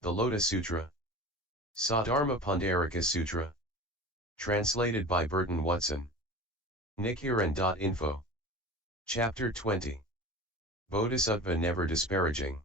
The Lotus Sutra. Sadharma Pundarika Sutra. Translated by Burton Watson. Nichiren.info. Chapter 20. Bodhisattva Never Disparaging.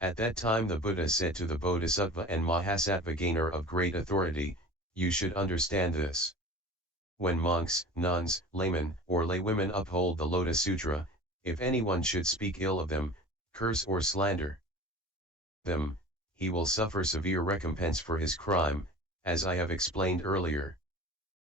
At that time the Buddha said to the Bodhisattva and Mahasattva gainer of great authority, you should understand this. When monks, nuns, laymen, or laywomen uphold the Lotus Sutra, if anyone should speak ill of them, curse or slander them, he will suffer severe recompense for his crime, as I have explained earlier.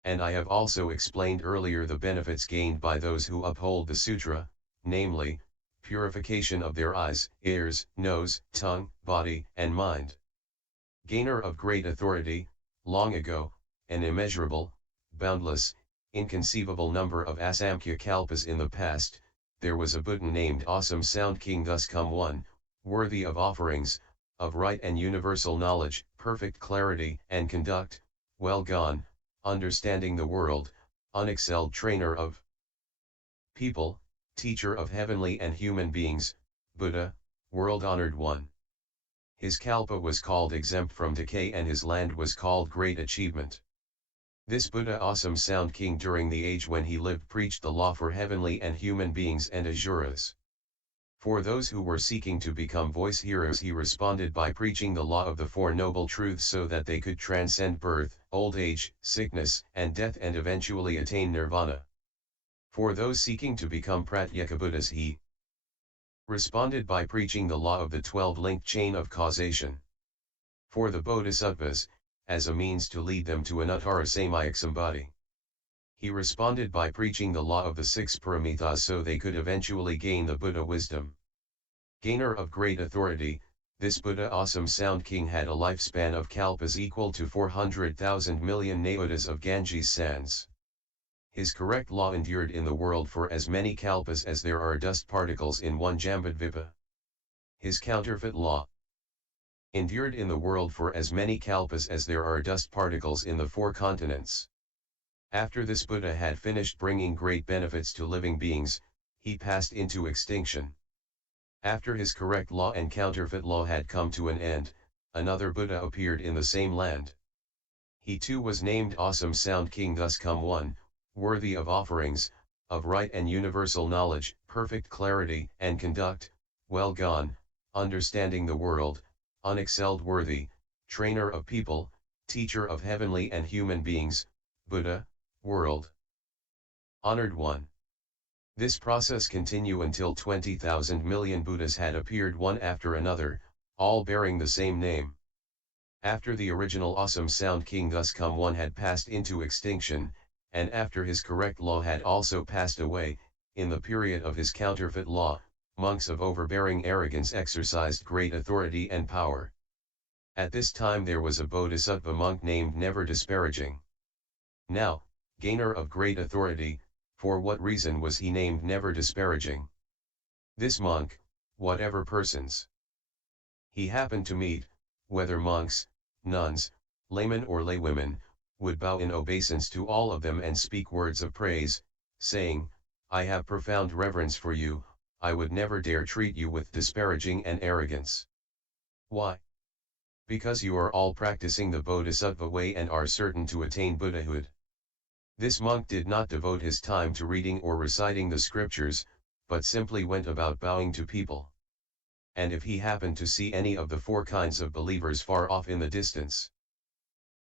And I have also explained earlier the benefits gained by those who uphold the sutra, namely, purification of their eyes, ears, nose, tongue, body, and mind. Gainer of great authority, long ago, an immeasurable, boundless, inconceivable number of Asamkhya kalpas in the past, there was a Buddha named Awesome Sound King, thus come one, worthy of offerings, of right and universal knowledge, perfect clarity and conduct, well gone, understanding the world, unexcelled trainer of people, teacher of heavenly and human beings, Buddha, world-honored one. His kalpa was called exempt from decay and his land was called great achievement. This Buddha Awesome Sound King during the age when he lived preached the law for heavenly and human beings and asuras. For those who were seeking to become voice heroes he responded by preaching the law of the Four Noble Truths so that they could transcend birth, old age, sickness, and death and eventually attain nirvana. For those seeking to become Pratyeka Buddhas he responded by preaching the law of the 12-linked chain of causation. For the Bodhisattvas, as a means to lead them to an Uttara Samyak Sambodhi, he responded by preaching the law of the 6 paramithas so they could eventually gain the Buddha wisdom. Gainer of great authority, this Buddha Awesome Sound King had a lifespan of kalpas equal to 400,000 million nayotas of Ganges sands. His correct law endured in the world for as many kalpas as there are dust particles in one Jambudvipa. His counterfeit law endured in the world for as many kalpas as there are dust particles in the 4 continents. After this Buddha had finished bringing great benefits to living beings, he passed into extinction. After his correct law and counterfeit law had come to an end, another Buddha appeared in the same land. He too was named Awesome Sound King, thus come one, worthy of offerings, of right and universal knowledge, perfect clarity and conduct, well gone, understanding the world, unexcelled worthy, trainer of people, teacher of heavenly and human beings, Buddha, world honored one. This process continued until 20,000 million Buddhas had appeared one after another, all bearing the same name. After the original Awesome Sound King thus come one had passed into extinction, and after his correct law had also passed away, in the period of his counterfeit law, monks of overbearing arrogance exercised great authority and power. At this time there was a Bodhisattva monk named Never Disparaging. Now, gainer of great authority, for what reason was he named Never Disparaging? This monk, whatever persons he happened to meet, whether monks, nuns, laymen or laywomen, would bow in obeisance to all of them and speak words of praise, saying, I have profound reverence for you, I would never dare treat you with disparaging and arrogance. Why? Because you are all practicing the Bodhisattva way and are certain to attain Buddhahood. This monk did not devote his time to reading or reciting the scriptures, but simply went about bowing to people. And if he happened to see any of the 4 kinds of believers far off in the distance,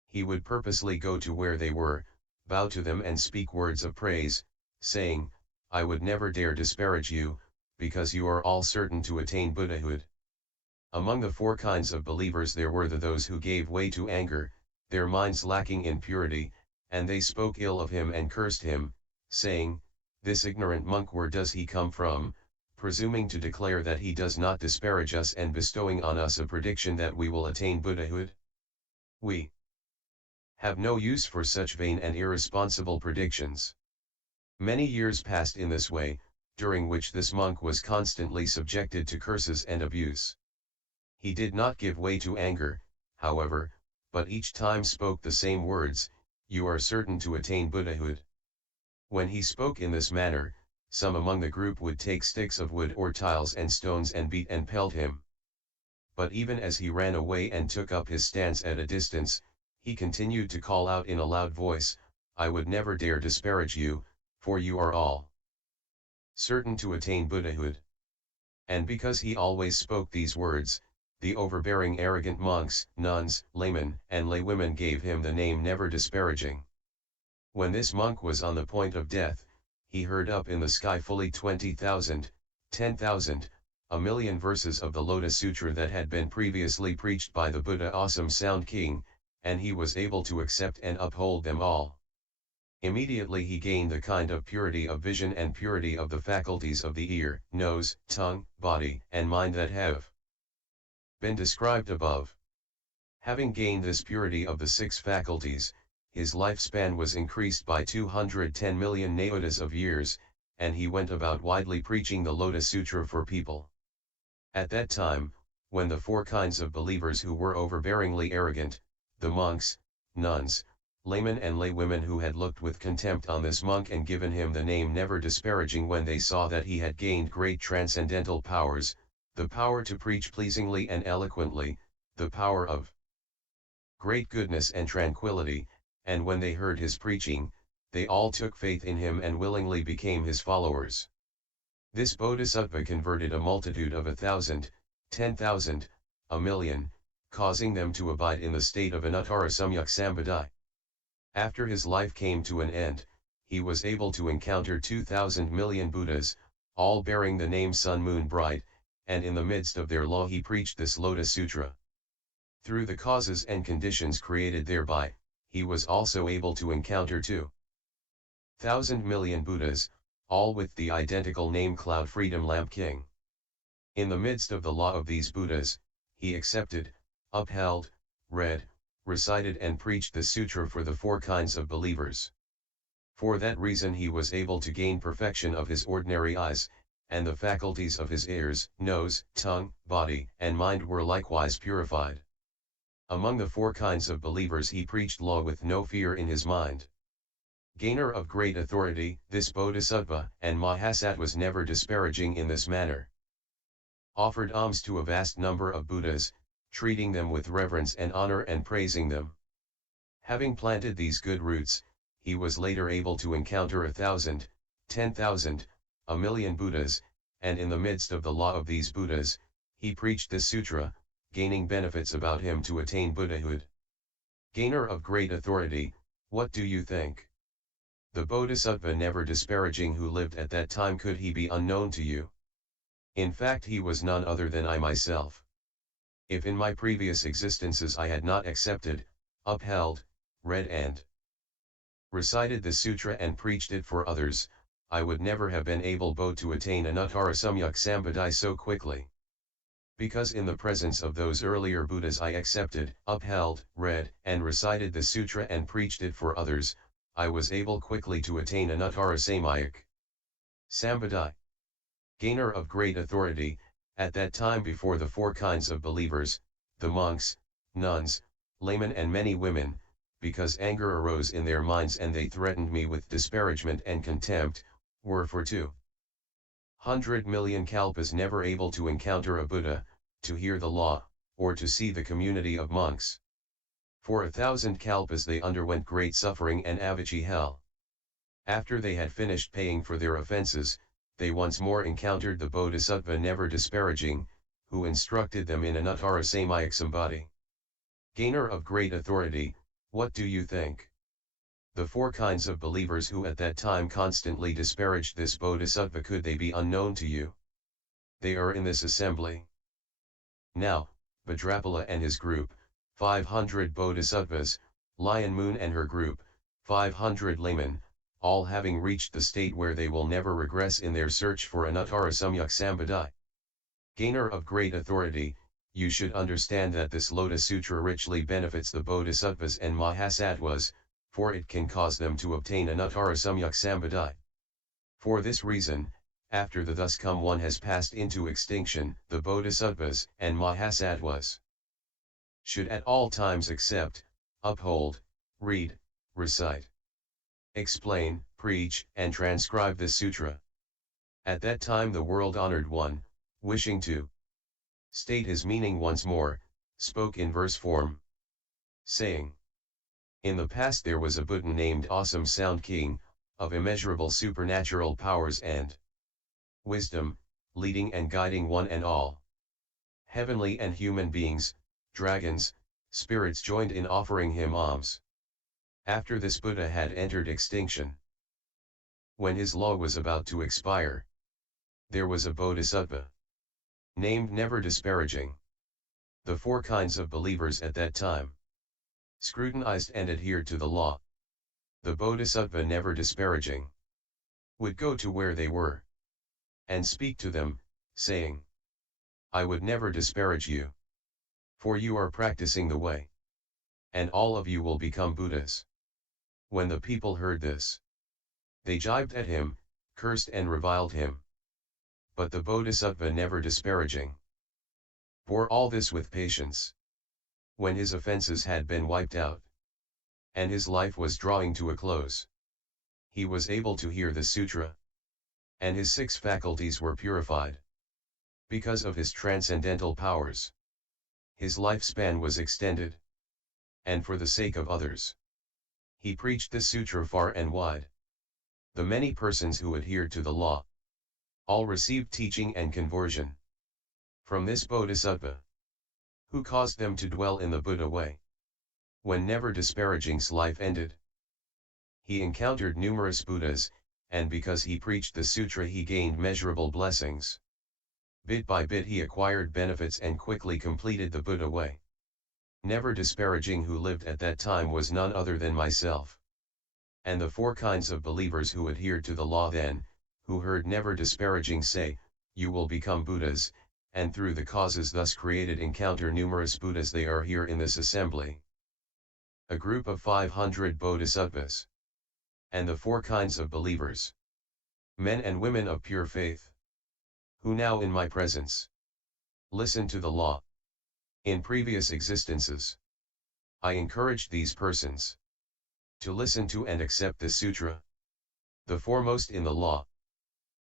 he would purposely go to where they were, bow to them and speak words of praise, saying, I would never dare disparage you, because you are all certain to attain Buddhahood. Among the 4 kinds of believers there were those who gave way to anger, their minds lacking in purity, and they spoke ill of him and cursed him, saying, this ignorant monk, where does he come from, presuming to declare that he does not disparage us and bestowing on us a prediction that we will attain Buddhahood? We have no use for such vain and irresponsible predictions. Many years passed in this way, during which this monk was constantly subjected to curses and abuse. He did not give way to anger, however, but each time spoke the same words, you are certain to attain Buddhahood. When he spoke in this manner, some among the group would take sticks of wood or tiles and stones and beat and pelt him. but even as he ran away and took up his stance at a distance, he continued to call out in a loud voice, "I would never dare disparage you, for you are all certain to attain Buddhahood." And because he always spoke these words, the overbearing arrogant monks, nuns, laymen, and laywomen gave him the name Never Disparaging. When this monk was on the point of death, he heard up in the sky fully 20,000, 10,000, a million verses of the Lotus Sutra that had been previously preached by the Buddha Awesome Sound King, and he was able to accept and uphold them all. Immediately he gained the kind of purity of vision and purity of the faculties of the ear, nose, tongue, body, and mind that have been described above. Having gained this purity of the six faculties, his lifespan was increased by 210 million nayotas of years, and he went about widely preaching the Lotus Sutra for people. At that time, when the four kinds of believers who were overbearingly arrogant, the monks, nuns, laymen and laywomen who had looked with contempt on this monk and given him the name Never Disparaging when they saw that he had gained great transcendental powers, the power to preach pleasingly and eloquently, the power of great goodness and tranquility, and when they heard his preaching, they all took faith in him and willingly became his followers. This Bodhisattva converted a multitude of 1,000, 10,000, a million, causing them to abide in the state of anuttara samyak sambadhi. After his life came to an end, he was able to encounter 2,000 million Buddhas, all bearing the name Sun Moon Bright, and in the midst of their law he preached this Lotus Sutra. Through the causes and conditions created thereby, he was also able to encounter 2,000 million Buddhas, all with the identical name Cloud Freedom Lamp King. In the midst of the law of these Buddhas, he accepted, upheld, read, recited and preached the sutra for the four kinds of believers. For that reason he was able to gain perfection of his ordinary eyes, and the faculties of his ears, nose, tongue, body, and mind were likewise purified. Among the four kinds of believers he preached law with no fear in his mind. Gainer of great authority, this Bodhisattva and Mahasattva was never disparaging in this manner. Offered alms to a vast number of Buddhas, treating them with reverence and honor and praising them. Having planted these good roots, he was later able to encounter 1,000, 10,000, a million Buddhas, and in the midst of the law of these Buddhas, he preached this sutra, gaining benefits about him to attain Buddhahood. Gainer of great authority, what do you think? The Bodhisattva Never Disparaging who lived at that time, could he be unknown to you? In fact he was none other than I myself. If in my previous existences I had not accepted, upheld, read and recited the sutra and preached it for others, I would never have been able both to attain anuttara samyak sambadhi so quickly. Because in the presence of those earlier Buddhas I accepted, upheld, read, and recited the sutra and preached it for others, I was able quickly to attain anuttara samyak sambadhi. Gainer of great authority, at that time before the four kinds of believers, the monks, nuns, laymen and many women, because anger arose in their minds and they threatened me with disparagement and contempt, were for 200 million kalpas never able to encounter a Buddha, to hear the law, or to see the community of monks. For 1,000 kalpas they underwent great suffering and avicii hell. After they had finished paying for their offenses, they once more encountered the Bodhisattva Never Disparaging, who instructed them in anuttara samyak sambadhi. Gainer of great authority, what do you think? The four kinds of believers who at that time constantly disparaged this Bodhisattva, could they be unknown to you? They are in this assembly. Now, Vajrapala and his group, 500 Bodhisattvas, Lion Moon and her group, 500 laymen, all having reached the state where they will never regress in their search for anuttara samyak sambadhi. Gainer of great authority, you should understand that this Lotus Sutra richly benefits the Bodhisattvas and Mahasattvas, for it can cause them to obtain anuttara samyak sambadhi. For this reason, after the thus come one has passed into extinction, the Bodhisattvas and Mahasattvas should at all times accept, uphold, read, recite, explain, preach, and transcribe this sutra. At that time the world honored one, wishing to state his meaning once more, spoke in verse form, saying, "In the past there was a Buddha named Awesome Sound King, of immeasurable supernatural powers and wisdom, leading and guiding one and all. Heavenly and human beings, dragons, spirits joined in offering him alms. After this Buddha had entered extinction. When his law was about to expire, there was a Bodhisattva, named Never Disparaging. The four kinds of believers at that time scrutinized and adhered to the law. The Bodhisattva Never Disparaging would go to where they were and speak to them, saying, I would never disparage you, for you are practicing the way, and all of you will become Buddhas. When the people heard this, they jibed at him, cursed and reviled him. But the Bodhisattva Never Disparaging bore all this with patience. When his offenses had been wiped out, and his life was drawing to a close, he was able to hear the sutra, and his six faculties were purified. Because of his transcendental powers, his lifespan was extended, and for the sake of others, he preached the sutra far and wide. The many persons who adhered to the law all received teaching and conversion from this Bodhisattva, who caused them to dwell in the Buddha way. When Never Disparaging's life ended, he encountered numerous Buddhas, and because he preached the sutra he gained measurable blessings. Bit by bit he acquired benefits and quickly completed the Buddha way. Never Disparaging, who lived at that time, was none other than myself. And the four kinds of believers who adhered to the law then, who heard Never Disparaging say, you will become Buddhas, and through the causes thus created encounter numerous Buddhas. They are here in this assembly. A group of 500 Bodhisattvas. And the four kinds of believers. Men and women of pure faith, who now in my presence listen to the law. In previous existences, I encouraged these persons to listen to and accept the sutra, the foremost in the law,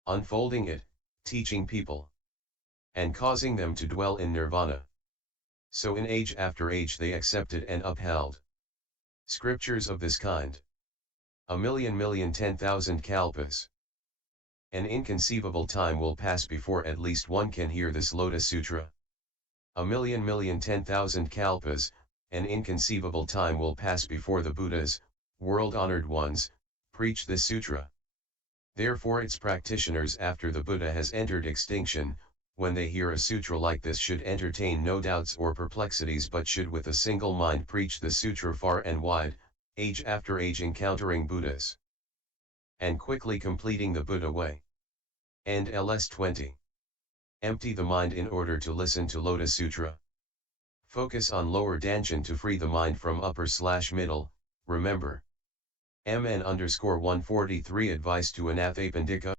unfolding it, teaching people, and causing them to dwell in nirvana. So in age after age they accepted and upheld scriptures of this kind. 1,000,010,000 kalpas. An inconceivable time will pass before at least one can hear this Lotus Sutra. 1,000,010,000 kalpas, an inconceivable time will pass before the Buddhas, world-honored ones, preach this sutra. Therefore its practitioners after the Buddha has entered extinction, when they hear a sutra like this should entertain no doubts or perplexities but should with a single mind preach the sutra far and wide, age after age encountering Buddhas, and quickly completing the Buddha way. And ls 20. Empty the mind in order to listen to Lotus Sutra. Focus on lower dantian to free the mind from upper/middle, remember. MN_143 Advice to Anathapindika.